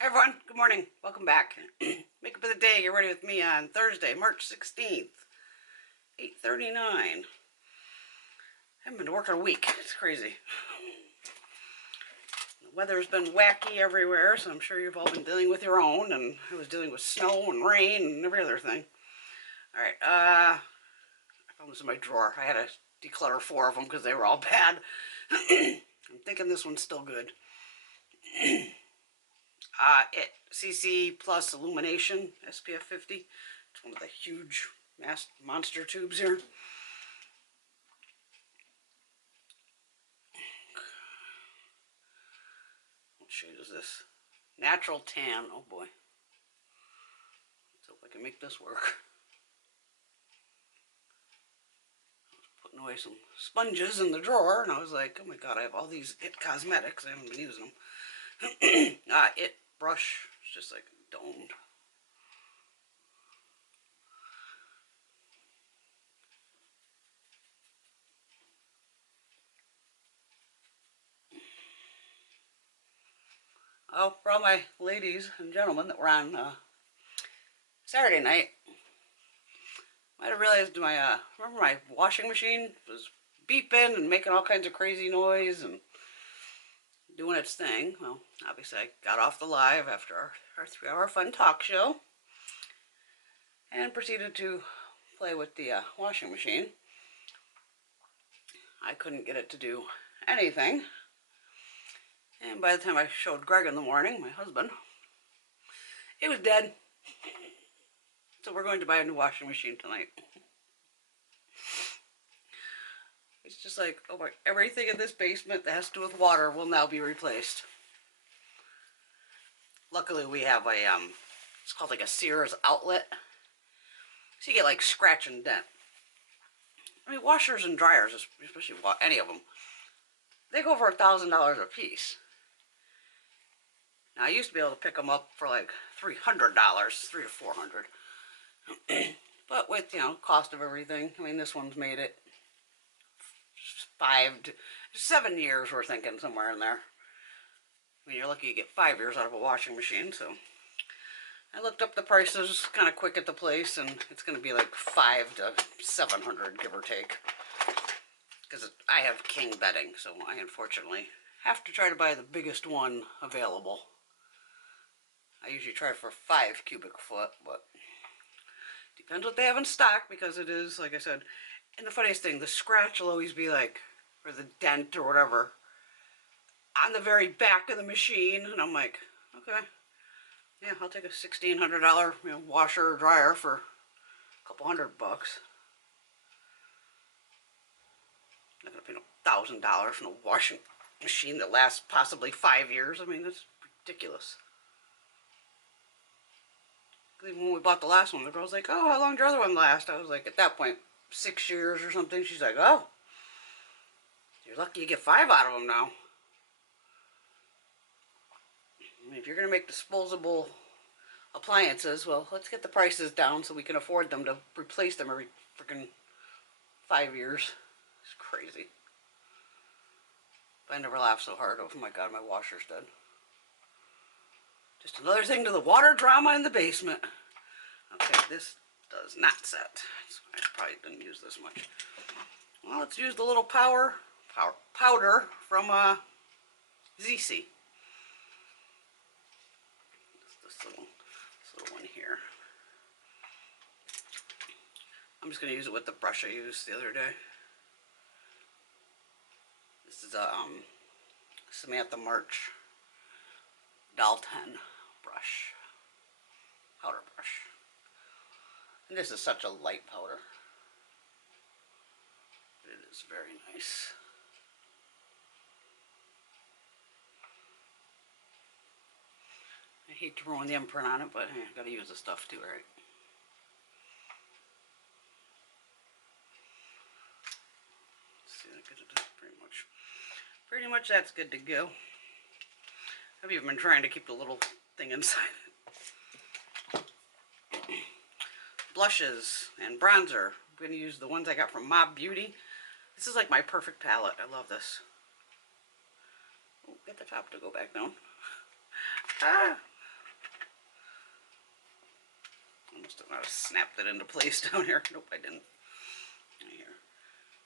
Hey everyone, good morning. Welcome back. Makeup of the day, get ready with me on Thursday, March 16th, 8:39. I haven't been to work in a week. It's crazy. The weather's been wacky everywhere, so I'm sure you've all been dealing with your own, and I was dealing with snow and rain and every other thing. Alright, I found this in my drawer. I had to declutter 4 of them because they were all bad. I'm thinking this one's still good. CC Plus Illumination SPF 50. It's one of the huge monster tubes here. What shade is this? Natural Tan. Oh boy. Let's hope I can make this work. I was putting away some sponges in the drawer, and I was like, oh my god, I have all these IT cosmetics. I haven't been using them. IT brush. It's just like domed. Oh, for all my ladies and gentlemen that were on Saturday night, might have realized my, remember my washing machine was beeping and making all kinds of crazy noise and doing its thing. Well, obviously I got off the live after our 3-hour fun talk show and proceeded to play with the washing machine. I couldn't get it to do anything. And by the time I showed Greg in the morning, my husband, it was dead. So we're going to buy a new washing machine tonight. It's just like, oh my, everything in this basement that has to do with water will now be replaced. Luckily we have a, it's called like a Sears outlet. So you get like scratch and dent. I mean, washers and dryers, especially any of them, they go for $1,000 a piece. Now I used to be able to pick them up for like $300, $300 to $400. But with, cost of everything, I mean, this one's made it 5 to 7 years, we're thinking, somewhere in there. I mean, you're lucky you get 5 years out of a washing machine, so. I looked up the prices kind of quick at the place, and it's going to be like $500 to $700, give or take. Because I have king bedding, so I unfortunately have to try to buy the biggest one available. I usually try for 5 cubic foot, but depends what they have in stock, because it is, like I said, and the funniest thing, the scratch will always be like, or the dent or whatever, on the very back of the machine, and I'm like, okay, yeah, I'll take a $1,600 washer or dryer for a couple $100. I'm not gonna pay no $1,000 for a washing machine that lasts possibly 5 years. I mean, that's ridiculous. Even when we bought the last one, the girl's like, oh, how long did your other one last? I was like, at that point, 6 years or something. She's like, oh, you're lucky you get 5 out of them now. I mean, if you're going to make disposable appliances, well, let's get the prices down so we can afford them to replace them every freaking 5 years. It's crazy. But I never laughed so hard. Oh my god, my washer's dead. Just another thing to the water drama in the basement. Okay, this does not set. So I probably didn't use this much. Well, let's use the little powder from Zeesea. This little one here. I'm just going to use it with the brush I used the other day. This is a Samantha March Doll 10 brush, powder brush. And this is such a light powder. It is very nice. I hate to ruin the imprint on it, but hey, I gotta use the stuff too, right? Let's see, that gets it pretty much that's good to go. I've even been trying to keep the little thing inside it. Blushes and bronzer. I'm going to use the ones I got from Mob Beauty. This is like my perfect palette. I love this. Oh, get the top to go back down. Ah, I snapped it into place down here. Nope, I didn't. Right here.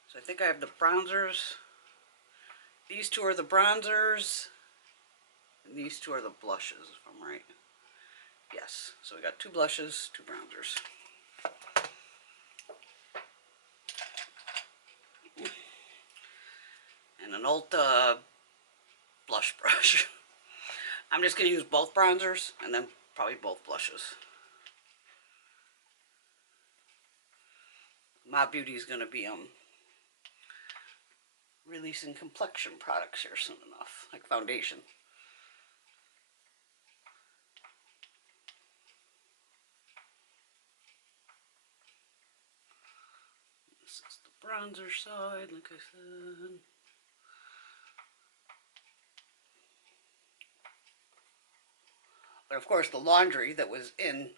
So I think I have the bronzers. These two are the bronzers. And these two are the blushes, if I'm right. Yes. So we got 2 blushes, 2 bronzers. And an Ulta blush brush. I'm just going to use both bronzers and then probably both blushes. My Beauty is going to be releasing complexion products here soon enough, like foundation. This is the bronzer side, like I said. But of course the laundry that was in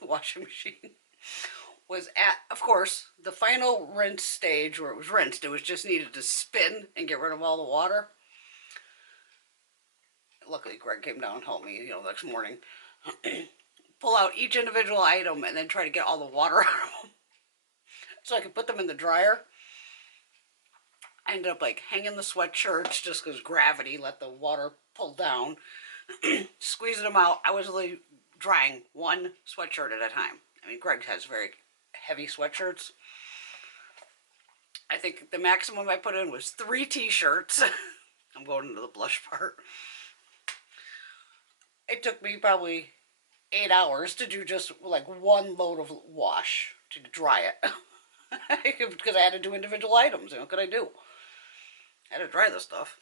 the washing machine was at, of course, the final rinse stage where it was rinsed. It was just needed to spin and get rid of all the water. Luckily Greg came down and helped me, the next morning. Pull out each individual item and then try to get all the water out of them so I could put them in the dryer. I ended up like hanging the sweatshirts just because gravity let the water pull down. Squeezing them out. I was really drying 1 sweatshirt at a time. I mean, Greg has very heavy sweatshirts. I think the maximum I put in was 3 t-shirts. I'm going into the blush part. It took me probably 8 hours to do just like 1 load of wash to dry it. Because I had to do individual items. What could I do? I had to dry the stuff.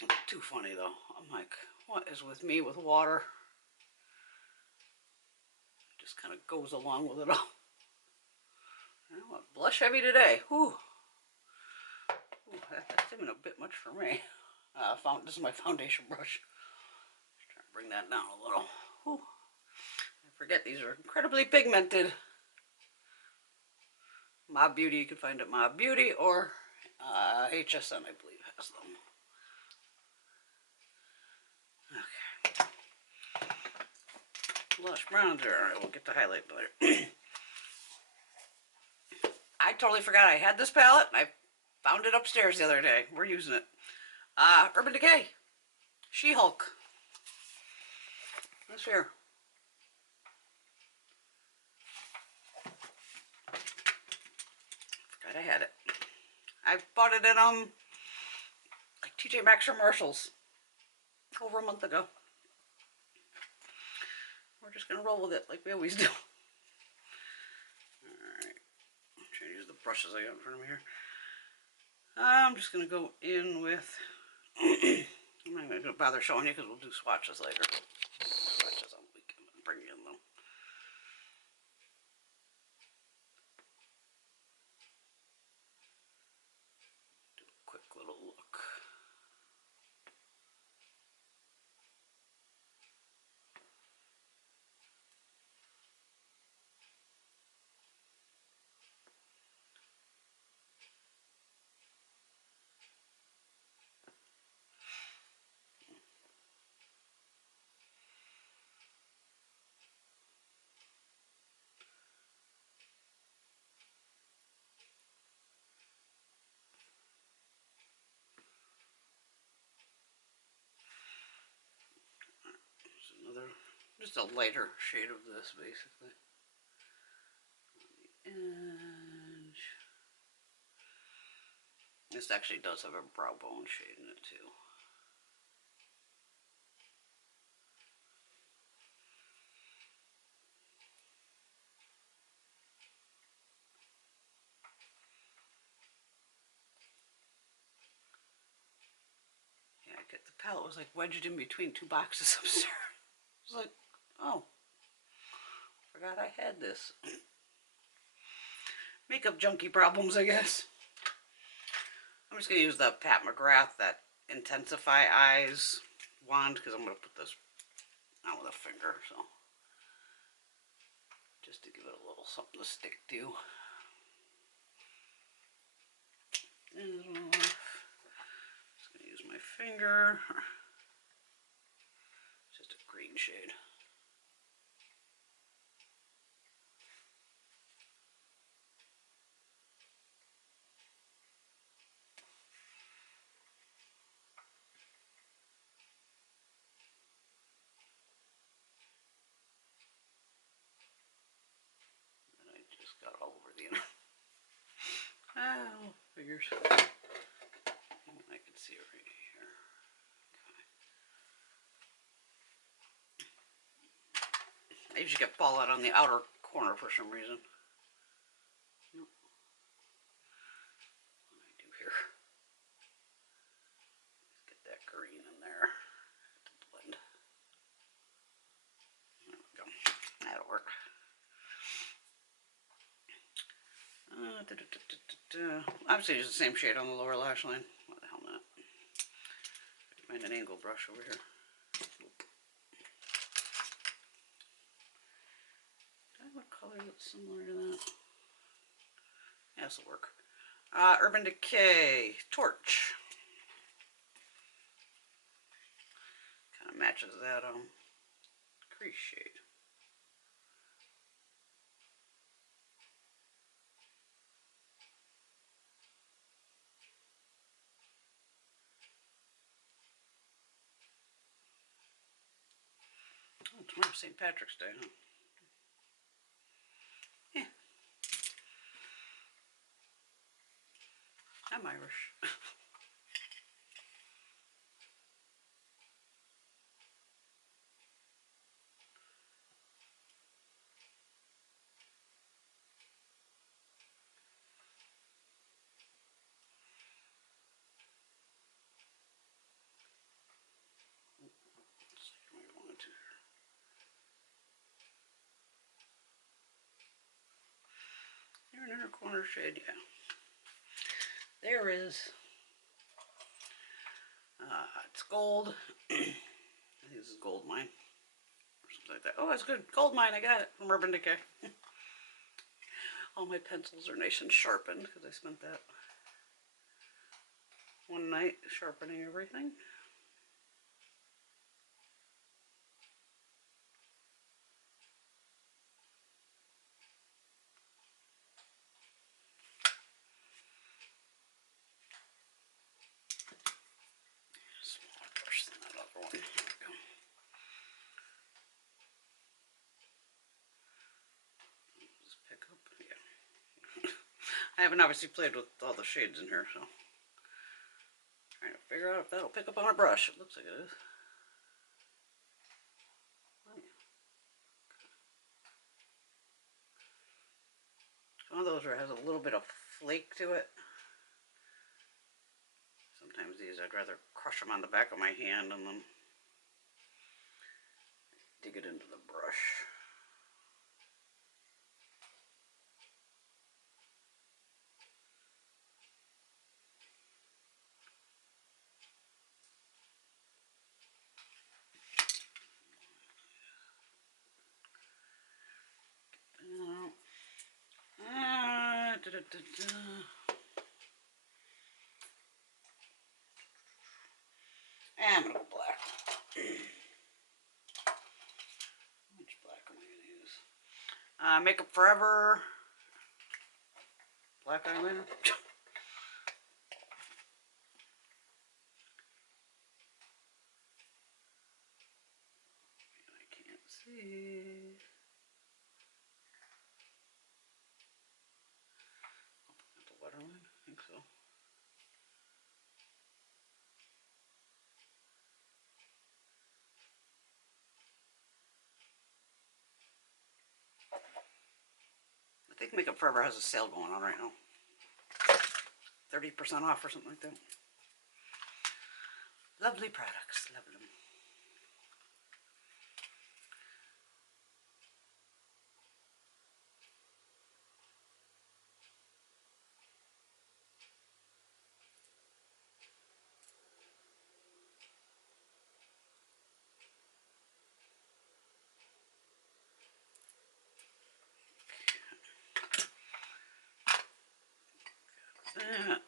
It's too funny though. I'm like, what is with me with water? It just kind of goes along with it all. You know what? Blush heavy today. Whew. Ooh, that's even a bit much for me. This is my foundation brush. Just trying to bring that down a little. Whew. I forget these are incredibly pigmented. My Beauty, you can find it My Beauty or HSN, I believe, has them. Okay. Blush bronzer. Alright, we'll get to highlight later. I totally forgot I had this palette. I found it upstairs the other day. We're using it. Urban Decay. She-Hulk. This here. Forgot I had it. I bought it at like TJ Maxx or Marshalls over a month ago. We're just gonna roll with it like we always do. Alright. I'm trying to use the brushes I got in front of me here. I'm just gonna go in with I'm not even gonna bother showing you because we'll do swatches later. Swatches on the weekend and bring you in them. Do a quick little look. Just a lighter shade of this, basically. On the edge. This actually does have a brow bone shade in it, too. Yeah, the palette was like wedged in between 2 boxes upstairs. I was like, oh, forgot I had this. Makeup junkie problems, I guess. I'm just going to use the Pat McGrath, that Intensify Eyes wand, because I'm going to put this on with a finger, so. Just to give it a little something to stick to. And I'm just going to use my finger. Just a green shade. figures. I can see it right here. Okay. I usually get fallout on the outer corner for some reason. Nope. What do I do here? Let's get that green in there. Blend. There we go. That'll work. Obviously, use the same shade on the lower lash line. What the hell not? Find an angle brush over here. Nope. Do I have a color that's similar to that? Yeah, this will work. Urban Decay Torch. Kind of matches that crease shade. Oh, tomorrow's St. Patrick's Day, huh? Yeah. I'm Irish. There an inner corner shade, yeah. There is. It's gold. I think this is gold mine. Or something like that. Oh, that's good. Gold mine, I got it from Urban Decay. All my pencils are nice and sharpened because I spent that one night sharpening everything. Smaller brush than that other one. There we go. Just pick up, yeah. I haven't obviously played with all the shades in here, so trying to figure out if that'll pick up on a brush. It looks like it is. Oh, yeah. One of those where it has a little bit of flake to it. Sometimes these I'd rather crush them on the back of my hand and then dig it into the brush. I'm gonna go black. How much black am I gonna use? Makeup Forever black eyeliner. I can't see. The waterline, I think so. I think Makeup Forever has a sale going on right now. 30% off or something like that. Lovely products, love them.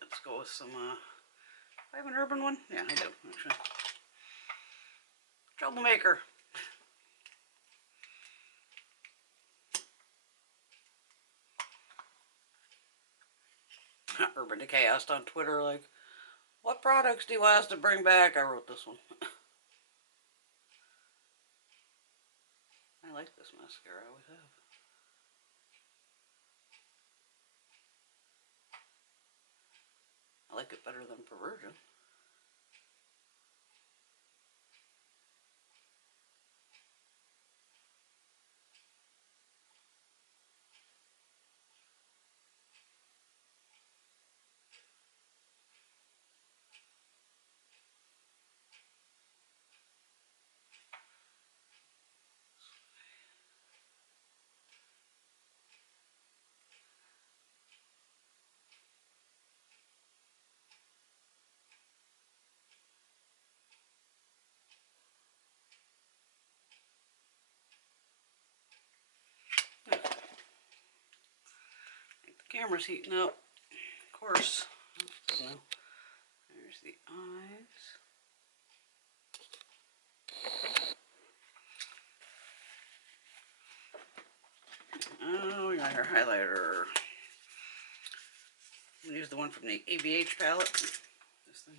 Let's go with some, I have an urban one? Yeah, I do, actually. Troublemaker. Urban Decay asked on Twitter, like, what products do you want us to bring back? I wrote this one. I like this mascara, I always have. like it better than Perversion. Camera's heating up, of course. There's the eyes. Oh, we got our highlighter. I'm gonna use the one from the ABH palette. This thing.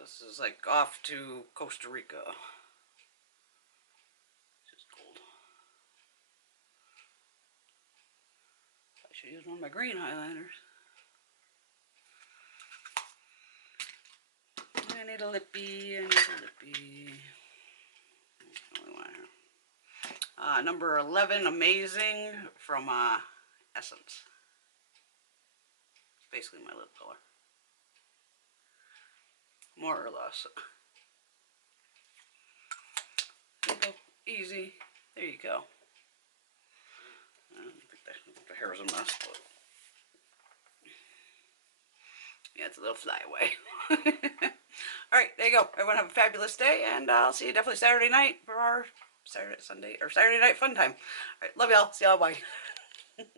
This is like off to Costa Rica. Just gold. I should use one of my green highlighters. I need a lippy. I need a lippy. Number 11, Amazing from Essence. It's basically my lip color. More or less. There you go. Easy. There you go. I think the hair is a mess, but yeah, it's a little flyaway. Alright, there you go. Everyone have a fabulous day, and I'll see you definitely Saturday night for our Saturday night fun time. Alright, love y'all. See y'all. Bye.